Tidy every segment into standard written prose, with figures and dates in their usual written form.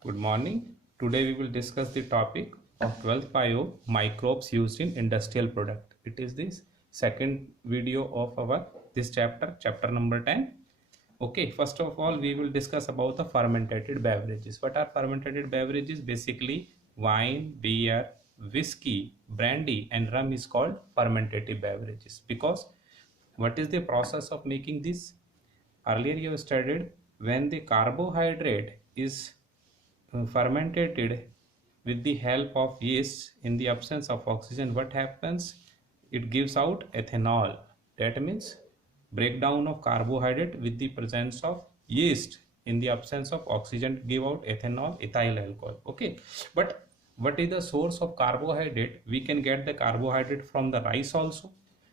Good morning. Today we will discuss the topic of 12th bio microbes used in industrial product. It is this second video of our this chapter number 10. Okay, first of all we will discuss about the fermented beverages. What are fermented beverages? Basically wine, beer, whiskey, brandy and rum is called fermented beverages because what is the process of making this? Earlier you studied when the carbohydrate is fermented with the help of yeast in the absence of oxygen, what happens? It gives out ethanol. That means breakdown of carbohydrate with the presence of yeast in the absence of oxygen give out ethanol, ethyl alcohol. Okay, but what is the source of carbohydrate? We can get the carbohydrate from the rice also,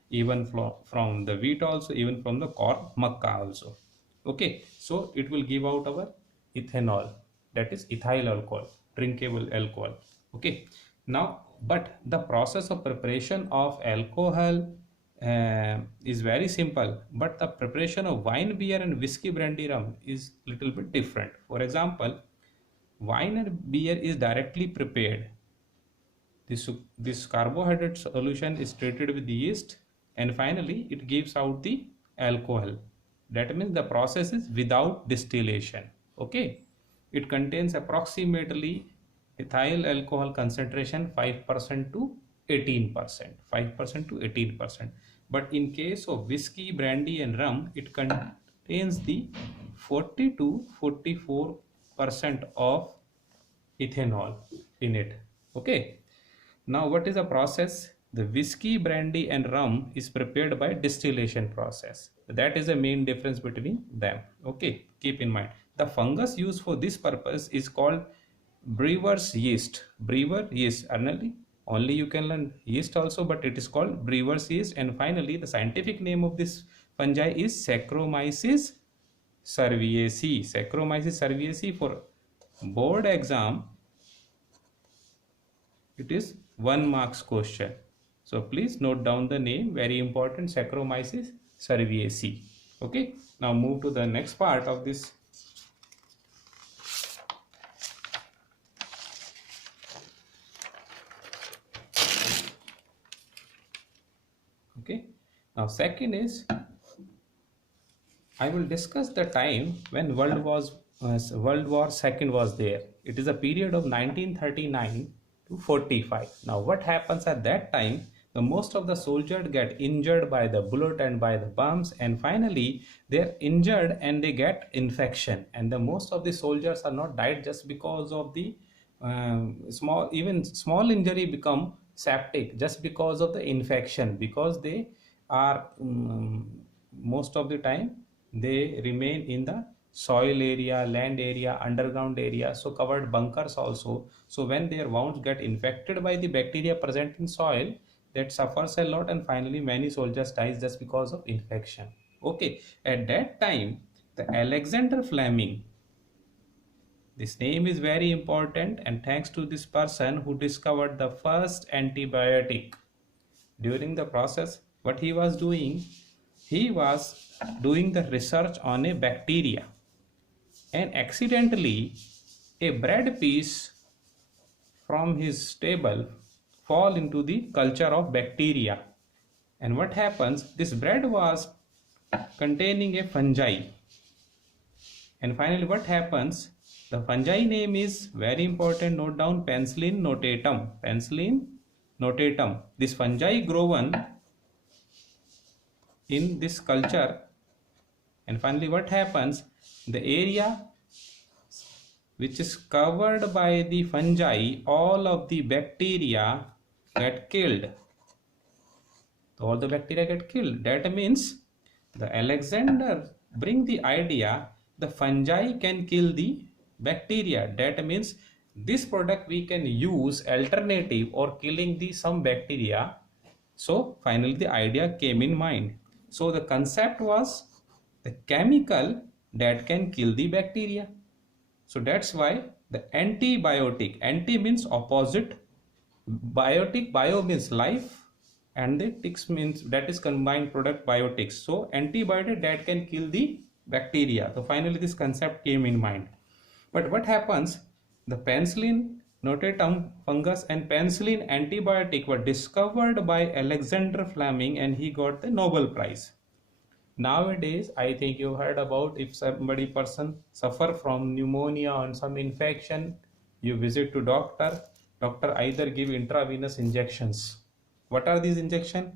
even from the wheat also, even from the corn, makkah also. Okay, so it will give out our ethanol, that is ethyl alcohol, drinkable alcohol. Okay, now but the process of preparation of alcohol is very simple, but the preparation of wine, beer and whiskey, brandy, rum is little bit different. For example, wine and beer is directly prepared. This carbohydrate solution is treated with yeast and finally it gives out the alcohol. That means the process is without distillation. Okay, it contains approximately ethyl alcohol concentration 5% to 18%, 5% to 18%. But in case of whiskey, brandy and rum, it contains the 40 to 44% of ethanol in it. Okay, now what is the process? The whiskey, brandy and rum is prepared by distillation process. That is the main difference between them. Okay, keep in mind. The fungus used for this purpose is called brewer's yeast. Brewer yeast. Only you can learn yeast also, but it is called brewer's yeast. And finally, the scientific name of this fungi is Saccharomyces cerevisiae. Saccharomyces cerevisiae. For board exam, it is 1 marks question. So please note down the name, very important, Saccharomyces cerevisiae. Okay, now move to the next part of this. Okay, now second is I will discuss the time when World War II was there. It is a period of 1939 to 45. Now what happens at that time? The most of the soldiers get injured by the bullet and by the bombs, and finally they're injured and they get infection. And the most of the soldiers are not died just because of the small injury become septic just because of the infection, because they are most of the time they remain in the soil area, land area, underground area, so covered bunkers also. So when their wounds get infected by the bacteria present in soil, that suffers a lot, and finally many soldiers dies just because of infection. Okay, at that time the Alexander Fleming, this name is very important, and thanks to this person who discovered the first antibiotic. During the process, what he was doing, he was doing the research on a bacteria, and accidentally a bread piece from his table fall into the culture of bacteria. And what happens, this bread was containing a fungi, and finally what happens, the fungi name is very important, note down, Penicillin notatum. Penicillin notatum. This fungi grown in this culture, and finally what happens, the area which is covered by the fungi, all of the bacteria get killed. All the bacteria get killed. That means the Alexander bring the idea the fungi can kill the bacteria. That means this product we can use alternative or killing the some bacteria. So finally the idea came in mind. So the concept was the chemical that can kill the bacteria. So that's why the antibiotic, anti means opposite, biotic, bio means life, and the tics means that is combined product biotics. So antibiotic that can kill the bacteria. So finally this concept came in mind. But what happens, The penicillin notatum fungus and penicillin antibiotic were discovered by Alexander Fleming, and he got the Nobel Prize. Nowadays, I think you heard about, if somebody person suffer from pneumonia or some infection, you visit to doctor either give intravenous injections. What are these injections?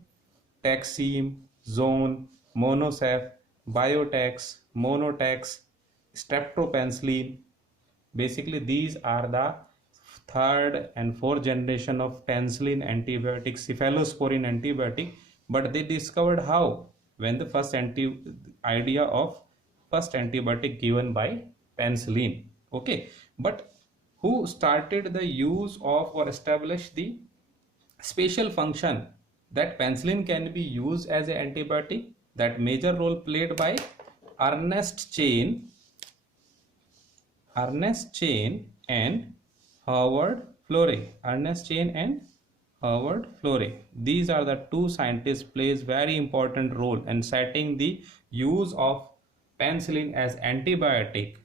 Taxim, Zone, Monosef, Biotex, Monotex, Streptopenicillin. Basically, these are the third and fourth generation of penicillin antibiotic, cephalosporin antibiotic. But they discovered how, when the first idea of first antibiotic given by penicillin. Okay, but who started the use of or established the special function that penicillin can be used as an antibiotic? That major role played by Ernest Chain and Howard Florey. Ernest Chain and Howard Florey. These are the two scientists plays very important role in setting the use of penicillin as antibiotic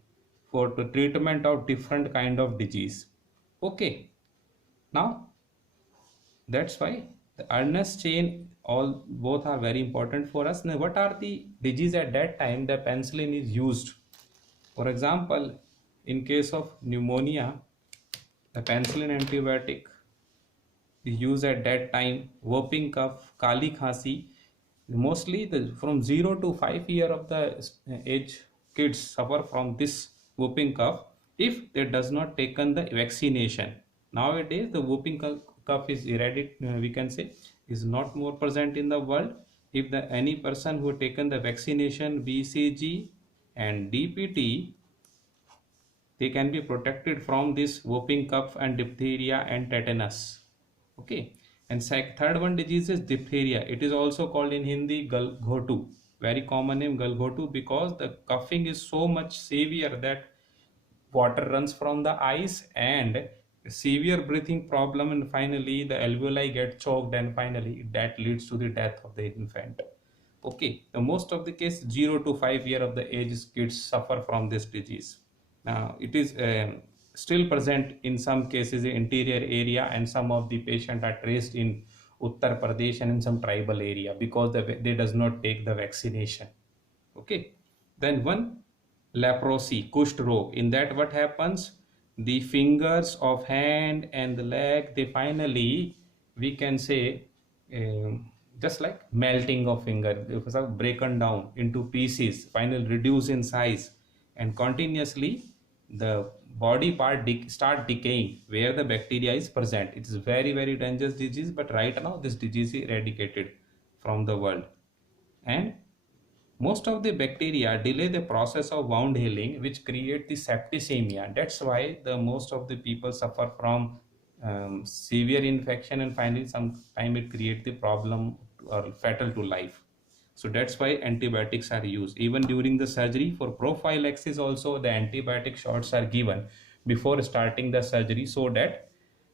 for the treatment of different kind of disease. Okay. Now that's why the Ernest Chain, all both are very important for us. Now, what are the disease at that time the penicillin is used? For example, in case of pneumonia, the penicillin antibiotic is used at that time. Whooping cough, kali khasi, mostly from 0 to 5 year of the age kids suffer from this whooping cough if they does not taken the vaccination. Nowadays, the whooping cough is we can say, is not more present in the world. If any person who taken the vaccination BCG and DPT, they can be protected from this whooping cough and diphtheria and tetanus. Okay, and third one disease is diphtheria. It is also called in Hindi Galghotu. Very common name Galghotu, because the coughing is so much severe that water runs from the eyes and severe breathing problem, and finally the alveoli get choked, and finally that leads to the death of the infant. Okay, the most of the case 0 to 5 year of the age kids suffer from this disease. Now it is still present in some cases in interior area, and some of the patients are traced in Uttar Pradesh and in some tribal area because they does not take the vaccination. Okay, then one leprosy, Kusht Rog. In that what happens? The fingers of hand and the leg, they finally, we can say, just like melting of finger, it was broken down into pieces, finally reduce in size, and continuously the body part start decaying where the bacteria is present. It is very, very dangerous disease, but right now this disease is eradicated from the world. And most of the bacteria delay the process of wound healing, which create the septicemia. That's why the most of the people suffer from severe infection, and finally sometime it create the problem or fatal to life. So that's why antibiotics are used. Even during the surgery for prophylaxis also, the antibiotic shots are given before starting the surgery, so that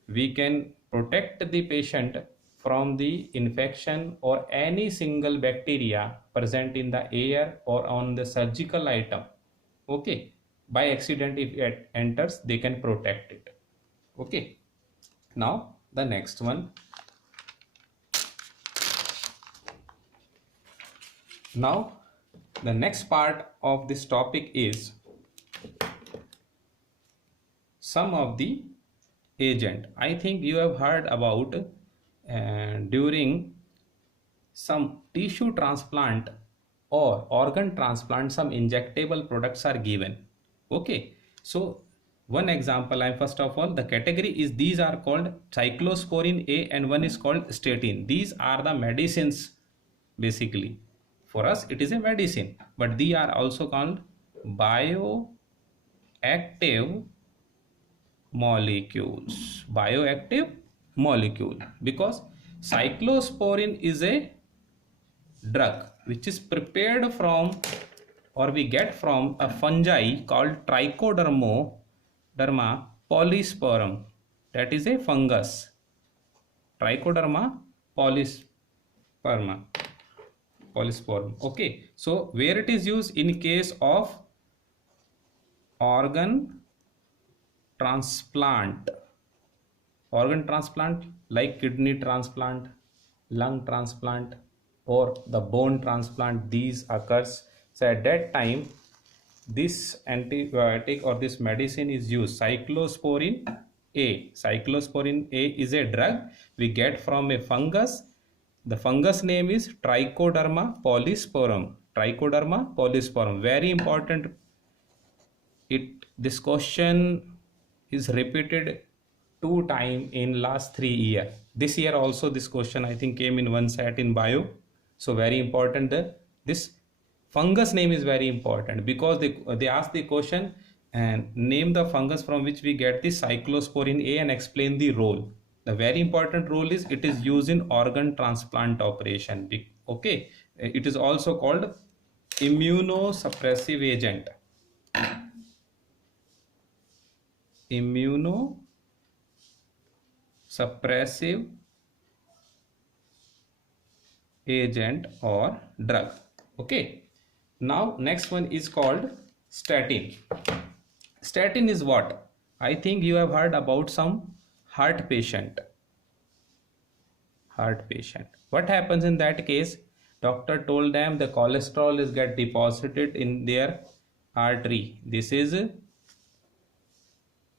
we can protect the patient from the infection or any single bacteria present in the air or on the surgical item. Okay, by accident if it enters, they can protect it. Okay, now the next one. Now the next part of this topic is some of the agent. I think you have heard about during some tissue transplant or organ transplant, some injectable products are given. Okay, so one example, I first of all, the category is, these are called cyclosporin A and one is called statin. These are the medicines. Basically for us it is a medicine, but they are also called bioactive molecules. Bioactive molecule, because cyclosporin is a drug which is prepared from, or we get from, a fungi called Trichoderma polysporum. That is a fungus. Trichoderma polysporum. Okay, so where it is used? In case of organ transplant, organ transplant like kidney transplant, lung transplant, or the bone transplant, these occurs. So at that time this antibiotic or this medicine is used. Cyclosporin A. Cyclosporin A is a drug we get from a fungus. The fungus name is Trichoderma polysporum. Trichoderma polysporum. Very important. This question is repeated 2 times in last 3 years. This year also this question I think came in one set in bio. So very important. This fungus name is very important because they ask the question and name the fungus from which we get the cyclosporin A and explain the role. The very important role is it is used in organ transplant operation. Okay, it is also called immunosuppressive agent. Immunosuppressive agent or drug. Okay, now next one is called statin. Statin is what? I think you have heard about some heart patient. What happens in that case? Doctor told them the cholesterol is get deposited in their artery. This is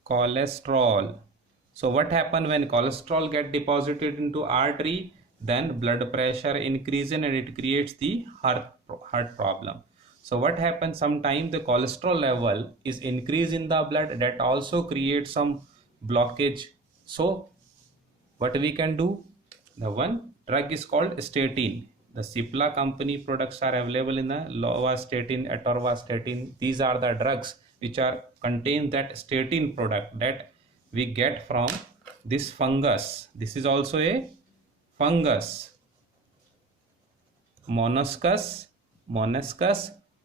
cholesterol. So what happen when cholesterol get deposited into artery? Then blood pressure increases and it creates the heart problem. So what happens, sometimes the cholesterol level is increased in the blood, that also creates some blockage. So what we can do? The one drug is called statin. The Cipla company products are available in the lovastatin, atorvastatin. These are the drugs which are contain that statin product that we get from this fungus. This is also a fungus, Monoscus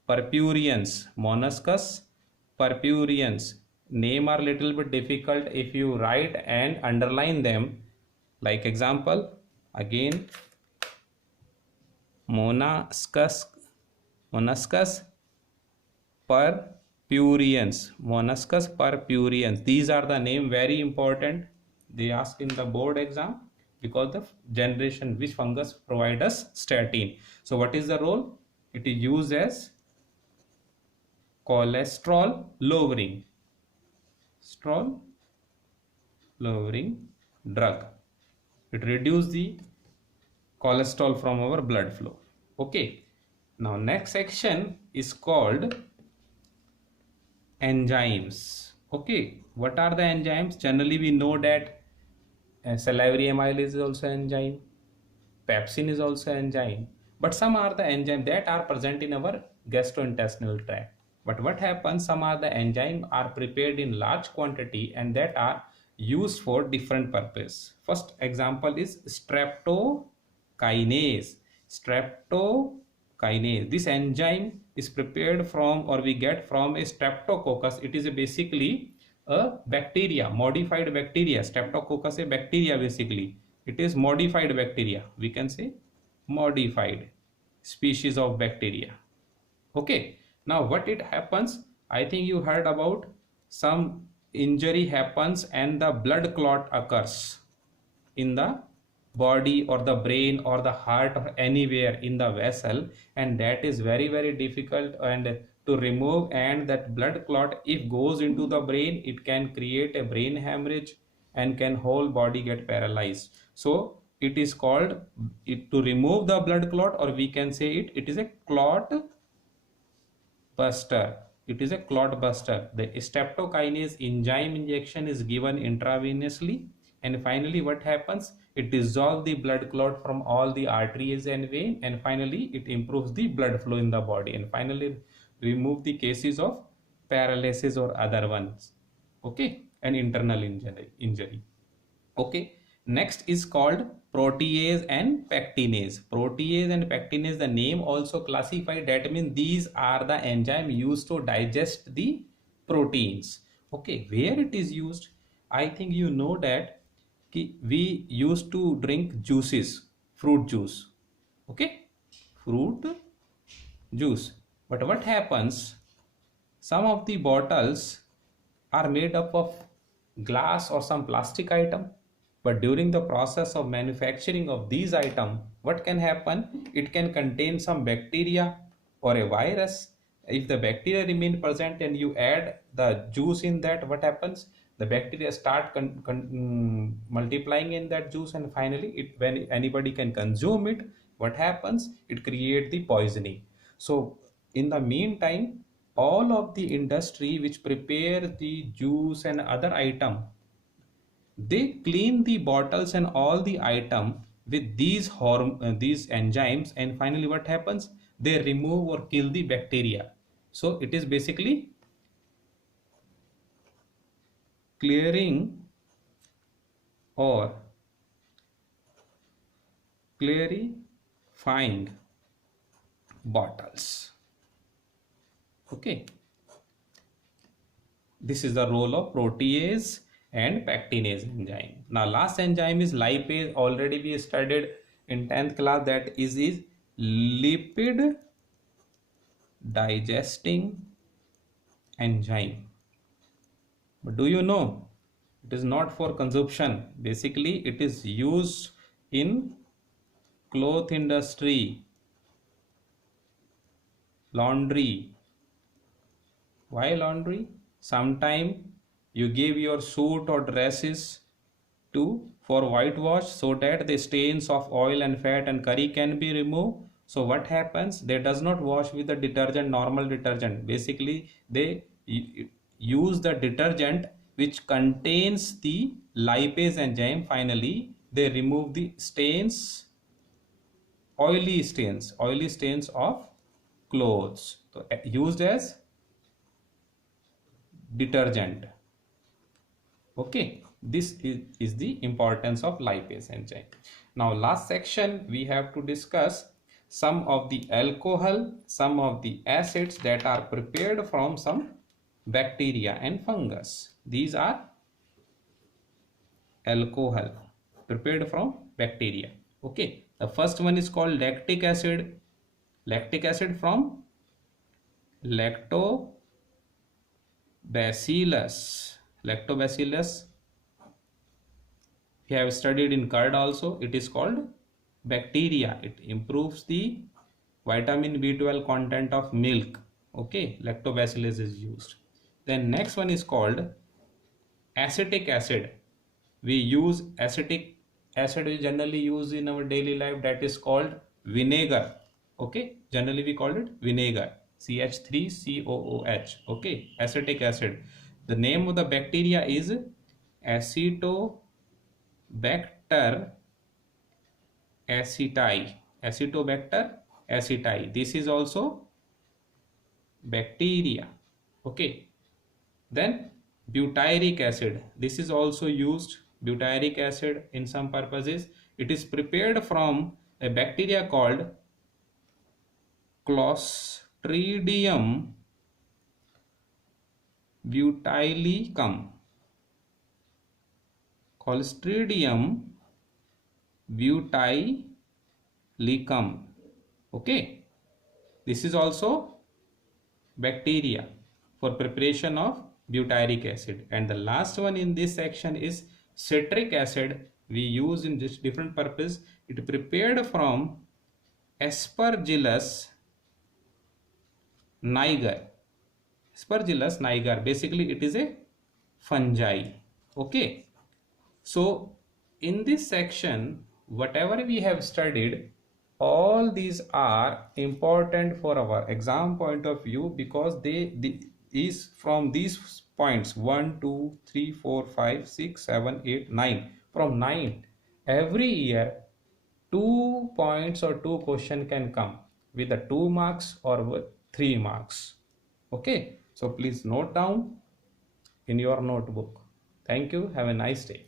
purpureans. Monoscus purpureans. Name are little bit difficult if you write and underline them. Like example, again, Monoscus purpureans. Monoscus purpureans. These are the name, very important. They ask in the board exam because the generation which fungus provide us statin. So what is the role? It is used as cholesterol lowering drug. It reduces the cholesterol from our blood flow. Okay, now next section is called enzymes. Okay, what are the enzymes? Generally we know that salivary amylase is also enzyme, pepsin is also enzyme, but some are the enzymes that are present in our gastrointestinal tract. But what happens, some are the enzymes are prepared in large quantity and that are used for different purpose. First example is streptokinase. This enzyme is prepared from, or we get from, a streptococcus. It is basically a bacteria, modified bacteria. Streptococcus a bacteria basically. It is modified bacteria. We can say modified species of bacteria. Okay. Now what it happens, I think you heard about some injury happens and the blood clot occurs in the body or the brain or the heart or anywhere in the vessel, and that is very difficult and to remove. And that blood clot, if goes into the brain, it can create a brain hemorrhage and can whole body get paralyzed. So it is called, to remove the blood clot, or we can say it is a clot buster. It is a clot buster. The streptokinase enzyme injection is given intravenously, and finally what happens, it dissolves the blood clot from all the arteries and vein, and finally it improves the blood flow in the body, and finally remove the cases of paralysis or other ones. Okay, and internal injury. Okay, next is called protease and pectinase. Protease and pectinase, the name also classified, that means these are the enzyme used to digest the proteins. Okay, where it is used, I think you know that we used to drink juices, fruit juice. Okay, fruit juice. But what happens, some of the bottles are made up of glass or some plastic item. But during the process of manufacturing of these items, what can happen? It can contain some bacteria or a virus. If the bacteria remain present and you add the juice in that, what happens? The bacteria start multiplying in that juice, and finally when anybody can consume it, what happens? It create the poisoning. So in the meantime, all of the industry which prepare the juice and other item, they clean the bottles and all the item with these enzymes, and finally what happens? They remove or kill the bacteria. So it is basically clearing or clarifying bottles. Okay, this is the role of protease and pectinase enzyme. Now last enzyme is lipase. Already we studied in 10th class, that is lipid digesting enzyme. But do you know, it is not for consumption. Basically it is used in cloth industry, laundry. Why laundry? Sometime you give your suit or dresses to for whitewash, so that the stains of oil and fat and curry can be removed. So what happens? They does not wash with the detergent, normal detergent. Basically they use the detergent which contains the lipase enzyme. Finally they remove the stains, oily stains of clothes, so used as detergent. Okay, this is the importance of lipase enzyme. Now last section we have to discuss some of the alcohol, some of the acids that are prepared from some bacteria and fungus. These are alcohol prepared from bacteria. Okay, the first one is called lactic acid. Lactic acid from lactobacillus. Lactobacillus we have studied in curd also. It is called bacteria. It improves the vitamin B12 content of milk. Okay, lactobacillus is used. Then next one is called acetic acid. We use acetic acid, we generally use in our daily life, that is called vinegar. Okay, generally we call it vinegar, CH3COOH. Okay, acetic acid. The name of the bacteria is Acetobacter aceti. Acetobacter aceti. This is also bacteria. Okay, then butyric acid. This is also used, butyric acid, in some purposes. It is prepared from a bacteria called Clostridium butylicum. Clostridium butylicum. Okay, this is also bacteria for preparation of butyric acid. And the last one in this section is citric acid. We use in this different purpose. It prepared from Aspergillus niger. Aspergillus niger, basically it is a fungi. Okay, so in this section whatever we have studied, all these are important for our exam point of view, because they is from these points 1 2 3 4 5 6 7 8 9, from 9 every year 2 points or 2 question can come with the 2 marks or with 3 marks. Okay, so please note down in your notebook. Thank you, have a nice day.